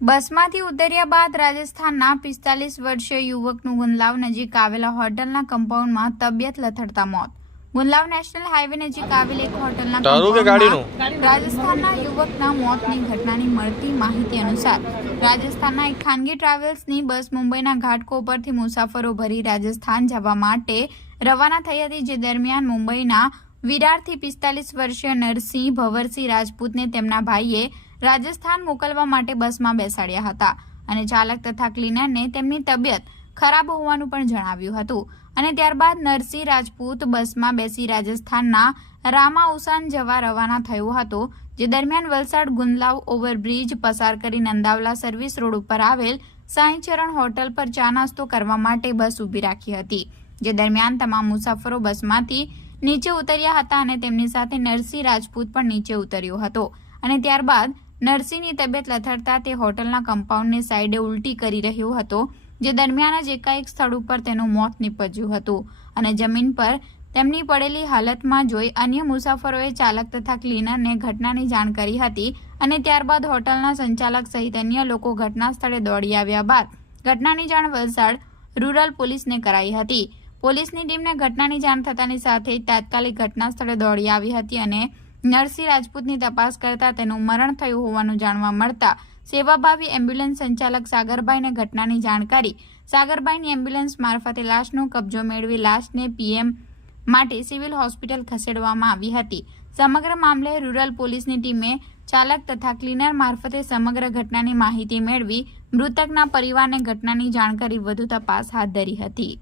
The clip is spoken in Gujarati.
બસમાંથી ઉતર્યા બાદ રાજસ્થાનના 45 વર્ષીય યુવકનું ગુંદલાવ નજીક આવેલા હોટલના કમ્પાઉન્ડમાં તબિયત લથડતા મોત. ગુંદલાવ નેશનલ હાઈવે નજીક આવેલ એક હોટલના કમ્પાઉન્ડમાં રાજસ્થાનના યુવકના મોતની ઘટનાની મળતી માહિતી અનુસાર રાજસ્થાનના એક ખાનગી ટ્રાવેલ્સની બસ મુંબઈના ઘાટકોપરથી મુસાફરો ભરી રાજસ્થાન જવા માટે રવાના થઈ હતી. જે દરમિયાન મુંબઈના વિરારથી 45 વર્ષીય નરસિંહ ભવરસિંહ રાજપૂતને તેમના ભાઈએ રાજસ્થાન મોકલવા માટે બસમાં બેસાડ્યા હતા અને ચાલક તથા ક્લીનરને તેમની તબિયત ખરાબ હોવાનું પણ જણાવ્યું હતું અને ત્યારબાદ નરસિંહ રાજપૂત બસમાં બેસી રાજસ્થાનના રામાઉસાન જવા રવાના થયો હતો. જે દરમિયાન વલસાડ ગુંદલાવ ઓવરબ્રિજ પસાર કરી નંદાવલા સર્વિસ રોડ ઉપર આવેલ સાંઈ ચરણ હોટલ પર ચા નાસ્તો કરવા માટે બસ ઊભી રાખી હતી. જે દરમિયાન તમામ મુસાફરો બસમાંથી નીચે ઉતર્યા હતા અને તેમની સાથે નરસિંહ રાજપૂત પણ નીચે ઉતર્યો હતો અને ત્યારબાદ નરસિંહની તબિયત લથડતા તે હોટલના કમ્પાઉન્ડની સાઈડે ઉલટી કરી રહ્યો હતો. જે દરમિયાન જ એકાએક સ્થળ ઉપર તેનું મોત નીપજ્યું હતું અને જમીન પર તેમની પડેલી હાલતમાં જોઈ અન્ય મુસાફરોએ ચાલક તથા ક્લીનરને ઘટનાની જાણ કરી હતી અને ત્યારબાદ હોટલના સંચાલક સહિત અન્ય લોકો ઘટના સ્થળે દોડી આવ્યા બાદ ઘટનાની જાણ વલસાડ રૂરલ પોલીસને કરાઈ હતી. પોલીસની ટીમને ઘટનાની જાણ થતાની સાથે જ તાત્કાલિક ઘટના સ્થળે દોડી આવી હતી અને નરસિંહ રાજપૂતની તપાસ કરતા તેનું મરણ થયું હોવાનું જાણવા મળતા સેવાભાવી એમ્બ્યુલન્સ સંચાલક સાગરભાઈને ઘટનાની જાણ કરી સાગરભાઈની એમ્બ્યુલન્સ મારફતે લાશનો કબજો મેળવી લાશને પીએમ માટે સિવિલ હોસ્પિટલ ખસેડવામાં આવી હતી. સમગ્ર મામલે રૂરલ પોલીસની ટીમે ચાલક તથા ક્લીનર મારફતે સમગ્ર ઘટનાની માહિતી મેળવી મૃતકના પરિવારને ઘટનાની જાણ કરી વધુ તપાસ હાથ ધરી હતી.